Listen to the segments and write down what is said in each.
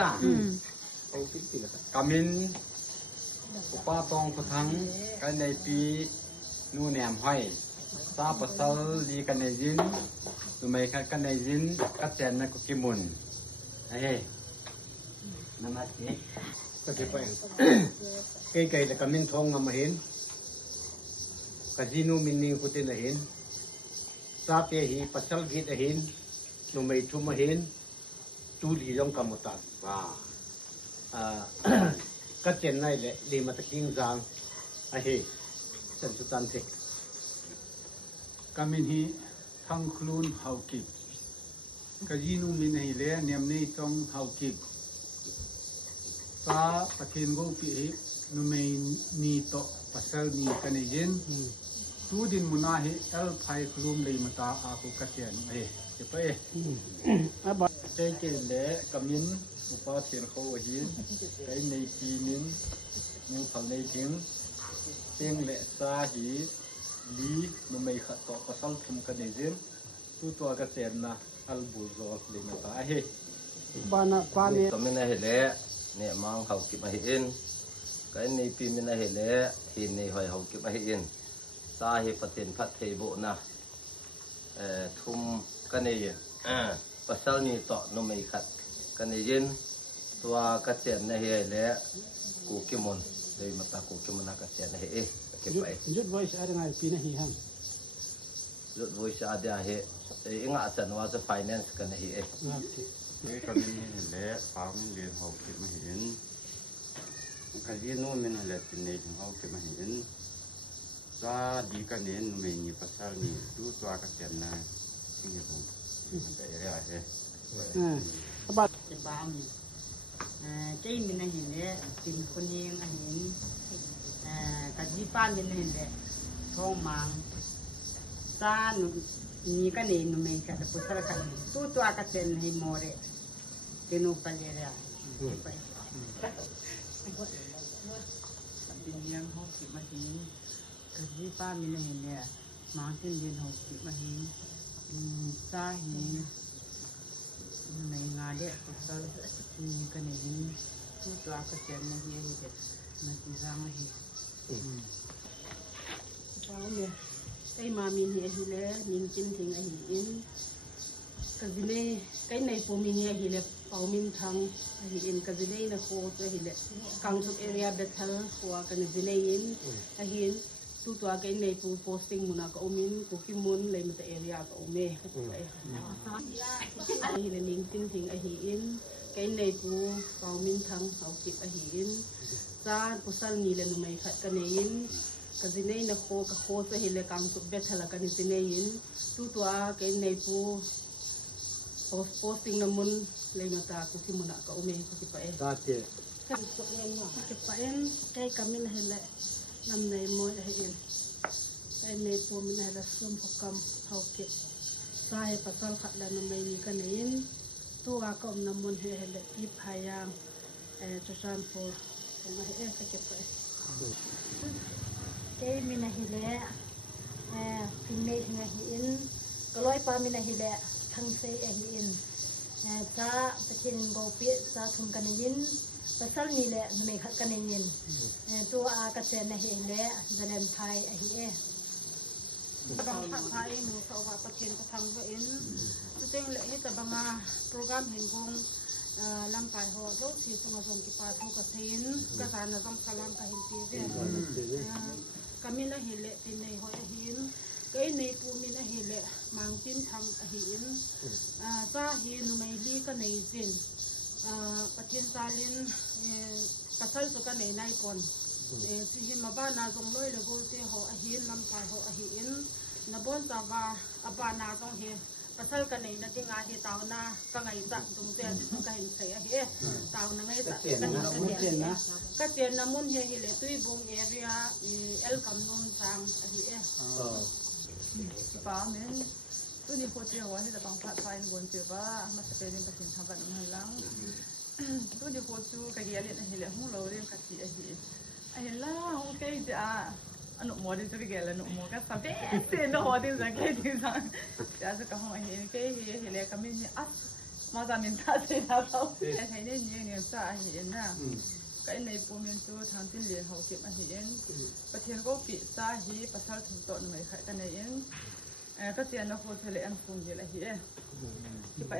ซ่ากามินอุปาตองกุทังกันในปีนูแหนมห้อยซาปะซัลลีกันในยินดูไม่คัดกันในยินกัดแจนนะกุกิมุนเฮ้นามัสเตก็จะไปไกลๆแต่กามินทองมาเห็นกะจินูมินนิงกุตินเห็นซาเปหีปัสซัลกิดเห็นนูไม่ทุมาเห็นตูลียองกามุตันว่ากัดเจนไนแหละลีมาตะคิงจางเฮ้สันสุตันเตกามินฮีทั้งคลูนเฮากิบกะยีนูมินฮีเลเนียมนี่ต้องเฮากิบซาปะเคนโกปีนูเมนีโตปัสซัลนีกันเย็นตูดินมุนาฮีเอลไพคลูมเลยมาตาอาคุกัดเจนเจะไปใจเจนและกามินอุปาเทียนเขาหินไกในปีมินมูเผาในทิ้งเตียงและซาหีลีนุไม่ขัดต่อปัสสัลทุมกันในเย็นตัวกระเซ็นนะอัลบูซอลเลยมาตาบ้านปานี่ก็ไม่ได้เห็นแล้วเนี่ยมังเขาเก็บมาเห็นไกในปีไม่ได้เห็นแล้วทีในหอยเขาเก็บมาเห็นซาเหตุประเด็นพัดเทโบนะทุมกันในปัสสัลนี่ต่อนุไม่ขัดกันในเย็นตัวกระเซ็นในเห็นแล้วกูเก็บมันเลยมาตากูเก็บมันกระเซ็นในเห็นเก็บไปยุดไว้ใช้ได้ไงปีนี้ฮังยุดไว้ใช้ได้เห็นเองอาจารย์ว่าจะ finance กันในเห็นก็มีเห็นแล้วฟ้ามันเรียนเขาเก็บมาเห็นกันเรียนโน่นมันอะไรเป็นในเขาเก็บมาเห็นซาดีกันเนี่ยไม่มีภาษานี่ตัวกระเซ็นนะสิ่งที่ผมแต่อะไรบัดจะบ้างใจมันเห็นเนี่ยเป็นคนเองเห็นกับยี่ป้านเป็นเห็นแหละท้องมังซาหนูนี่ก็เนี่ยหนูไม่กัดปุตระกันตัวกระเซ็นให้หมดเลยเดี๋ยวหนูไปเลยไปเป็นเลี้ยงห้องกิบมาหินกับยี่ป้านเป็นเห็นเนี่ยมังเป็นเลี้ยงห้องกิบมาหินซาหินในงานเด็กก็มีกันอย่างนี้ตัวกระเซ็นมาเฮียเด็กมาตีร่างมาเฮียเขาเนี่ยไอ้มามีเฮียฮิเลยิงจิ้มทิ้งไอ้หินกระดิ่งเลยไอ้ในปูมีเฮียฮิเลเป่ามินทังไอ้หินกระดิ่งเลยนะโคตัวฮิเลกางสุกเอเรียเบทเทลหัวกันดิ่งเลยยินไอ้หินตัวไอ้ในปูโพสติ้งมุนักอมินกุกิมุนเลยมันจะเอเรียก็อเมย์ไอ้หินลิงจิ้มทิ้งไอ้หินไอ้ในปูเป่ามินทังเอาจิบไอ้หินซาปุสัลนี่เลยนุ่มไม่ขัดกันยินกันสิเนยนะโคกับโคจะเห็นเลยกางสุกเบทละกันสิเนยินตัวไอ้ในปูโพสติ้งน้ำมันเลยมาตากุกิมุนักก็อเมย์กุกิไปตาเจกันสุกเองกุกิไปไอ้กามินเห็นเลยนำในมวยให้เองไอ้ในปูมินให้ละส่วนพกรรมเขาเก็บสายปัสสาวะแล้วน้ำไม่มีกันยินตัวก็น้ำมันให้ละยิบพายางจุดจานโฟผมให้เก็บไปเอ้มินให้ละพิมพ์ให้เห็นก็ร้อยปามินให้ละทั้งเสียให้เห็นจ้าประเทศโกเปียจ้าทุ่มกันยินปัสสาวะนี่แหละไม่ขัดกันยินตัวอากาศในเห็นและจะเล่นไทยไอ้เอ๋บางภาคไทยหนูสาวประเทศก็ทำก็เอ็นจริงเลยแต่บางโปรแกรมเห็นกงลำไส้หัวโรคที่สมองกิปาทุกข์เห็นกระสานต้องพลังกับเห็นตีเรื่องก็มีน่าเห็นเลยเป็นในหัวเห็นก็ในปูมีน่าเห็นเลยมังจิ้มทำเห็นจ้าเห็นไม่ลีก็ในเส้นประเทศซาลินกระสันสุกันในก่อนที่เห็นมาบ้านนาจงเลยเลยพูดที่เขาเห็นลำไส้เขาเห็นนบอนจาวาบ้านนาจงเห็นกระสันกันในนั่นที่งานที่เตาหน้าก็ไงจังตรงเสียก็เห็นเสียเห็นเตาหน้าไงจังก็เห็นก็เจนน้ำมันเห็นเลยตุยบงเอเรียเอลกัมนุนทางเห็นป้าเนี่ยตัวนี้โคตรเยอะว่าที่จะต้องผัดไฟบนเจือบ้ามาสเปนเป็นประเทศทำแบบนี้หลังตัวนี้โคตรจูกระเดียเรียนอะไรเลยห้องเราเรียนกระสีอะไรล่ะโอเคจ้าอันนู้นหมอที่จะไปเกลี่ยอันนู้นหมอก็สับเต้นโน้ตที่จะเกลี่ยที่สั่งจ้าจะก็ห้องเห็นเกลี่ยเห็นเลยก็ไม่เนี่ยอัดโอ mà ta mình ta thấy là đâu thấy nên nhiều nhiều sa hiện na cái này bố mình chú thằng tin liền học kịp mà hiệnประเทศก็ปิซาฮีประชาชนตัวหน่วยใครกันเนี่ยก็เตียนเราโคตรเลยอันฟุ้งเยอะเลยเฮ้ที่ไป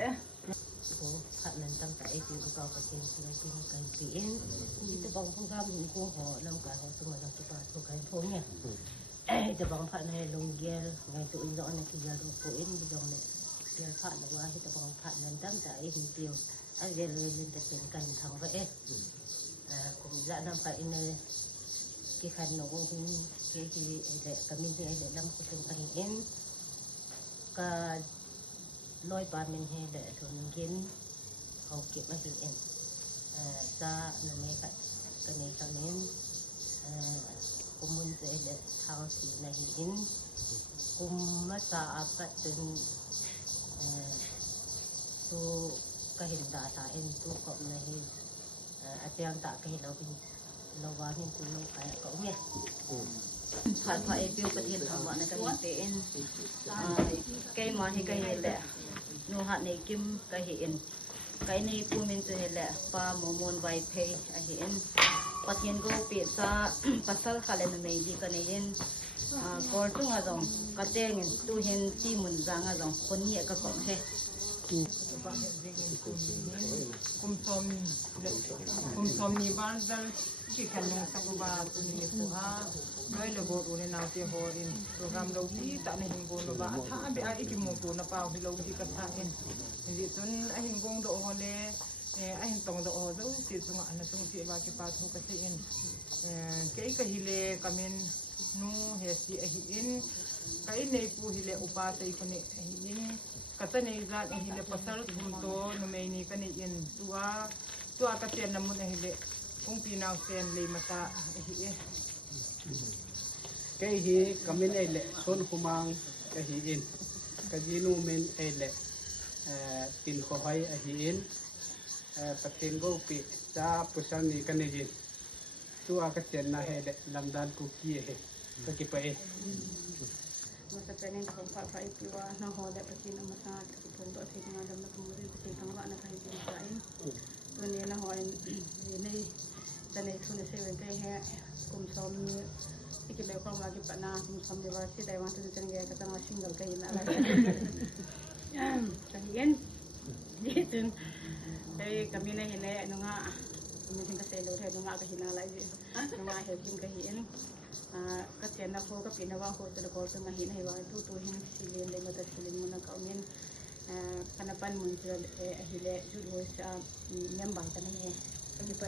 โอ้พระนันตั้งแต่ไอ้ที่เราไปเจอที่เราที่เราไปเปลี่ยนที่ตะบองพงกามหินกูห่อลำกาห่อสมัยเราจะไปพวกกันพงเนี่ยตะบองพระในลงเยลไงตัวอีน้องในที่เราดูปุ๋ยนี่ดองเนี่ยเดี๋ยวพระเราว่าที่ตะบองพระนันตั้งแต่ไอ้หินเดียวไอ้เรื่องเลยเรื่องจะเป็นกันทางไปคงจะนำไปในที่ขันหนูที่ไอ้เด็กก็มีไอ้เด็กนำไปถึงไอ้เอ็นก็ลอยปานมันให้เด็กทุนกินเขาเก็บมาให้เอ็นจะหนูไม่กันในครั้งนี้กุมมุนจะเด็กทางสีในเอ็นกุมมาสาอับจนตัวก็เห็นดาตาเอ็นตัวกบในอาจารย์ตาก็เห็นเราเป็นเราว่าเห็นตัวเราไปก็เนี่ยผ่านพระเอฟิวประเทศทางวันในการเป็นไก่มาให้ไก่แหละนูหัดในกิมก็เห็นไก่ในภูมิจะเห็นแหละปลาหมูมนไวเพย์เห็นประเทศก็เปียซาปัสสาวะเลนไม่ดีกันเห็นกอลจุงอาจงกระเตงตัวเห็นที่มุนจางอาจงคนนี้ก็คงเห็นคุมซอมนี่บ้านดัลที่ขันนงสักบาตุนี่ผู้หาน้อยระบบอุณนาวเตหอรินโปรแกรมเราที่ตะในหิงโกนบาถ้าไปไอ้ที่มงตัวนะเปล่าที่เราที่กระทาเห็นดิจนไอ้หิงกงโดฮอเลไอ้หิงตองโดฮอดูสิสงอันตรงที่ว่าที่ปาทุกข์เสียนเก๋ก็ฮิเลกามินนูเฮสิไอ้หินไก่ในปูฮิเลอุปาใส่คนนี้ไอ้หินkata ni zat hile pasal punto nomeni kan in tua katian namun hile kung pinau sen le mata hi cái hi kamin ai le son humang cái hi in cái jinu men ai le tin ko hai ai hi in patin go pi cha pusan ni kan ni tua katian na he le lamdan ku ki he ka ki pa e masa training ko pa pa ipiwa na hoda pati na masa ko do sa mga dam na kumuri pati tangwa na kai din sa in to ni na hoin ni tanay sune se wen kai he kum som ni ikile ko ma ki pa na kum som ni wa si dai wa tu tan ge ka tang single kai na la kahian ni tun kai kami na hile no nga kami tin ka se lo the no nga ka hinala no nga he tin kahianก็เสียนักโฟก็ปีนว่าโคตรโคตรมาหินให้ว่าตัวหินสิเลนเลยมาตัดสินมันนักเอาเงินขณะปันมันจะหิเลจุดหัวจะเลี้ยงบางกันนี่ก็มีไป